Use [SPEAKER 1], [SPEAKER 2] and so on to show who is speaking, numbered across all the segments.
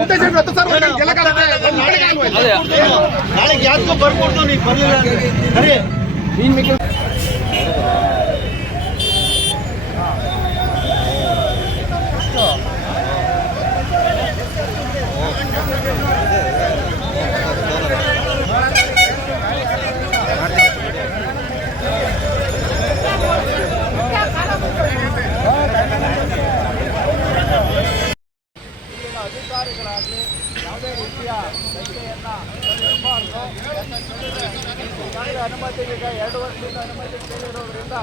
[SPEAKER 1] ಉದ್ದೇಶ ಇಟ್ಟು ಹತ್ತು ಸಾವಿರ ರೂಪಾಯಿ ಗೆಲ್ಲಕ್ಕಾಗತ್ತೆ? ಒಂದ್ ನಾಳೆಗೆ ಅಲ್ವಾ ಇದು?
[SPEAKER 2] ಅದೇ
[SPEAKER 3] ನಾಳೆಗೆ ಯಾವ್ದಕ್ಕೂ ಬರ್ಕೊಡ್ತು ನೀನು ಬರ್ಲಿಲ್ಲ ಅಂದ್ರೆ ಸರಿ
[SPEAKER 4] ಅನುಮತಿಗೆ ಎರಡು ವರ್ಷದಿಂದ ಅನುಮತಿ ಕೇಳಿರೋದ್ರಿಂದ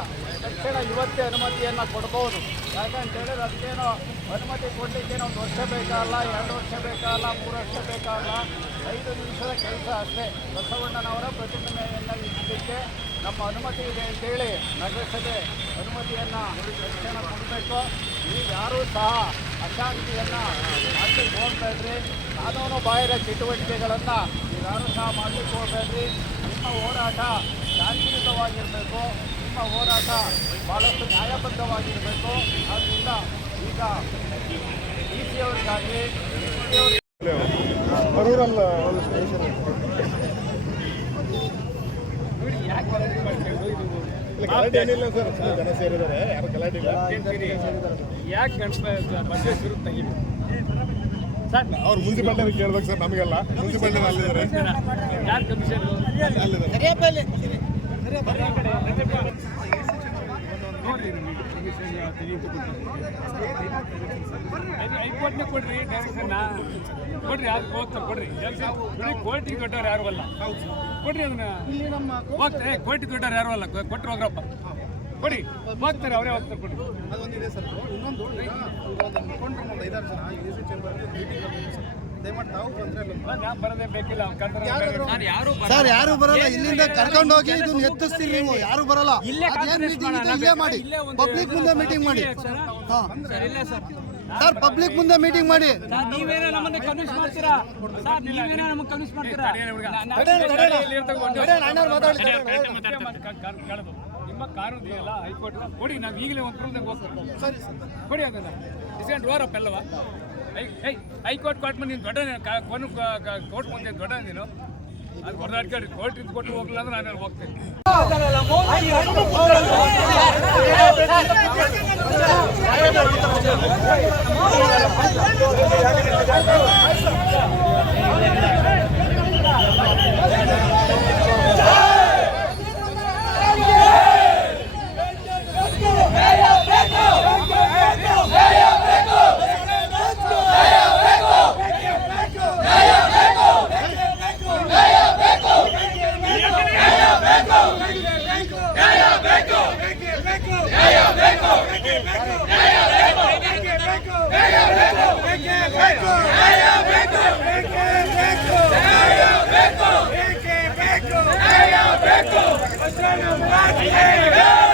[SPEAKER 4] ತಕ್ಷಣ ಇವತ್ತೇ ಅನುಮತಿಯನ್ನು ಕೊಡ್ಬೋದು. ಯಾಕಂತ ಹೇಳಿದ್ರೆ ಅದಕ್ಕೇನೋ ಅನುಮತಿ ಕೊಡಲಿಕ್ಕೇನೋ ಒಂದು ವರ್ಷ ಬೇಕಾಗಲ್ಲ ಎರಡು ವರ್ಷ ಬೇಕಾಗಲ್ಲ ಮೂರು ವರ್ಷ ಬೇಕಾಗಲ್ಲ ಐದು ನಿಮಿಷದ ಕೆಲಸ ಅಷ್ಟೇ. ಬಸವಣ್ಣನವರ ಪ್ರತಿಮೆಯನ್ನು ಇಡಲಿಕ್ಕೆ ನಮ್ಮ ಅನುಮತಿ ಇದೆ ಅಂತೇಳಿ ನಗರಸಭೆ ಅನುಮತಿಯನ್ನು ತಕ್ಷಣ ಕೊಡಬೇಕು. ಈಗ ಯಾರೂ ಸಹ ಅಶಾಂತಿಯನ್ನು ಮಾಡಲಿಕ್ಕೆ ಹೋಗ್ಬೇಡ್ರಿ. ಕಾನೂನು ಬಾಹಿರ ಚಟುವಟಿಕೆಗಳನ್ನು ಯಾರೂ ಸಹ ಮಾಡಲಿಕ್ಕೆ ಹೋಗ್ಬೇಡ್ರಿ. ನಿಮ್ಮ ಹೋರಾಟ ಶಾಂತಿಯುತವಾಗಿರಬೇಕು. ನಿಮ್ಮ ಹೋರಾಟ ಬಹಳಷ್ಟು ನ್ಯಾಯಬದ್ಧವಾಗಿರಬೇಕು. ಆದ್ದರಿಂದ ಈಗ ಡಿ ಸಿ
[SPEAKER 1] ಇಲ್ಲ ಗಲಾಟೆ ಏನಿಲ್ಲ ಸರ್. ಜನ ಸೇರಿದ್ದಾರೆ. ಯಾರು ಗಲಾಟೆ ಇಲ್ಲ.
[SPEAKER 4] ಯಾಕೆ ಬಸವೇಶ್ವರ
[SPEAKER 1] ಅವ್ರು ಮುನ್ಸಿಪಾಲ್ಟಿ ಕೇಳ್ಬೇಕು ಸರ್ ನಮಗೆಲ್ಲ. ಮುನ್ಸಿಪಾಲ್ಟಿ ಅಲ್ಲಿದ್ದಾರೆ.
[SPEAKER 4] ಯಾರು ಕಮಿಷನ್
[SPEAKER 1] ಅಲ್ಲಿದ್ದಾರೆ.
[SPEAKER 4] ಹೈಕೋರ್ಟ್ನ ಕೊಡ್ರಿ ಡೈರೆಕ್ಷನ್ ಕೊಡ್ರಿ ಯಾರು ಹೋಗ್ತಾರೆ ಕೊಡ್ರಿ. ಬಿಡಿ ಕೋರ್ಟಿಗೆ ಕೊಟ್ಟವ್ರು ಯಾರು ಅಲ್ಲ. ಕೊಡ್ರಿ ಅದನ್ನ. ಹೋಗ್ತಾರೆ ಕೋರ್ಟಿಗೆ ಕೊಟ್ಟವ್ರು ಯಾರು ಅಲ್ಲ. ಕೊಟ್ಟರು ಕೊಟ್ರು ಹೋಗ್ರಪ್ಪ. ಕೊಡಿ. ಹೋಗ್ತಾರೆ ಅವರೇ ಹೋಗ್ತಾರೆ ಕೊಡಿ.
[SPEAKER 5] ಅದೊಂದಿದೆ ಸರ್. ಇನ್ನೊಂದು ಒಂದು ಐದಾರು ಜನ ಸರ್. ದಯಮಾಡಿ ತಾವು ಬಂದ್ರೆ
[SPEAKER 4] ಬೇಕಿಲ್ಲ.
[SPEAKER 3] ಸರ್ ಯಾರು ಬರಲ್ಲ. ಇಲ್ಲಿಂದ ಕರ್ಕೊಂಡು ಹೋಗಿ ಇದನ್ನ ಎತ್ತಿಸ್ತೀರಿ ನೀವು. ಯಾರು ಬರಲ್ಲ. ಅದೇನ್ ಮೀಟಿಂಗ್ ಇದೆ ಇಲ್ಲೇ ಮಾಡಿ. ಪಬ್ಲಿಕ್ ಮುಂದೆ ಮೀಟಿಂಗ್ ಮಾಡಿ. ಸರ್. ಪಬ್ಲಿಕ್ ಮುಂದೆ ಮೀಟಿಂಗ್ ಮಾಡಿ.
[SPEAKER 4] ನೀವೇನೋ ನಮ್ಮನ್ನ ಕನ್ವಿನ್ಸ್ ಮಾಡ್ತೀರಾ? ಸರ್ ನೀವೇನೋ ನಮಗೆ ಕನ್ವಿನ್ಸ್ ಮಾಡ್ತೀರಾ? ನಿಮ್ಮ ಕಾನೂನು ಇದೆಯಲ್ಲ ಹೈಕೋರ್ಟ್ ಕೊಡಿ ನಾವು ಈಗಲೇ ಒಂದು ಪ್ರೂಫ್ ಹೋಗ್ತೀವಿ
[SPEAKER 5] ಸರಿ
[SPEAKER 4] ಕೊಡಿ ಅದನ್ನ ಡಿಸೆಂಟ್ ವಾರಪ್ಪ ಅಲ್ಲವಾ ಹೈ ಹೈಕೋರ್ಟ್ ಕೋರ್ಟ್ ಮುಂದೆ ನೀನು ದೊಡ್ಡ ಕೊನು ಕೋರ್ಟ್ ಮುಂದೆ ದೊಡ್ಡ ನೀನು ಅದು ಹೊಡೆದಾಡ್ಕೊಳ್ಳಿ ಕೋರ್ಟ್ ಇಂದ ಕೊಟ್ಟು ಹೋಗ್ಲಾ ಅಂದ್ರೆ ನಾನು ಹೋಗ್ತೀನಿ
[SPEAKER 5] ಹೋಗ್ತೇನೆ Santa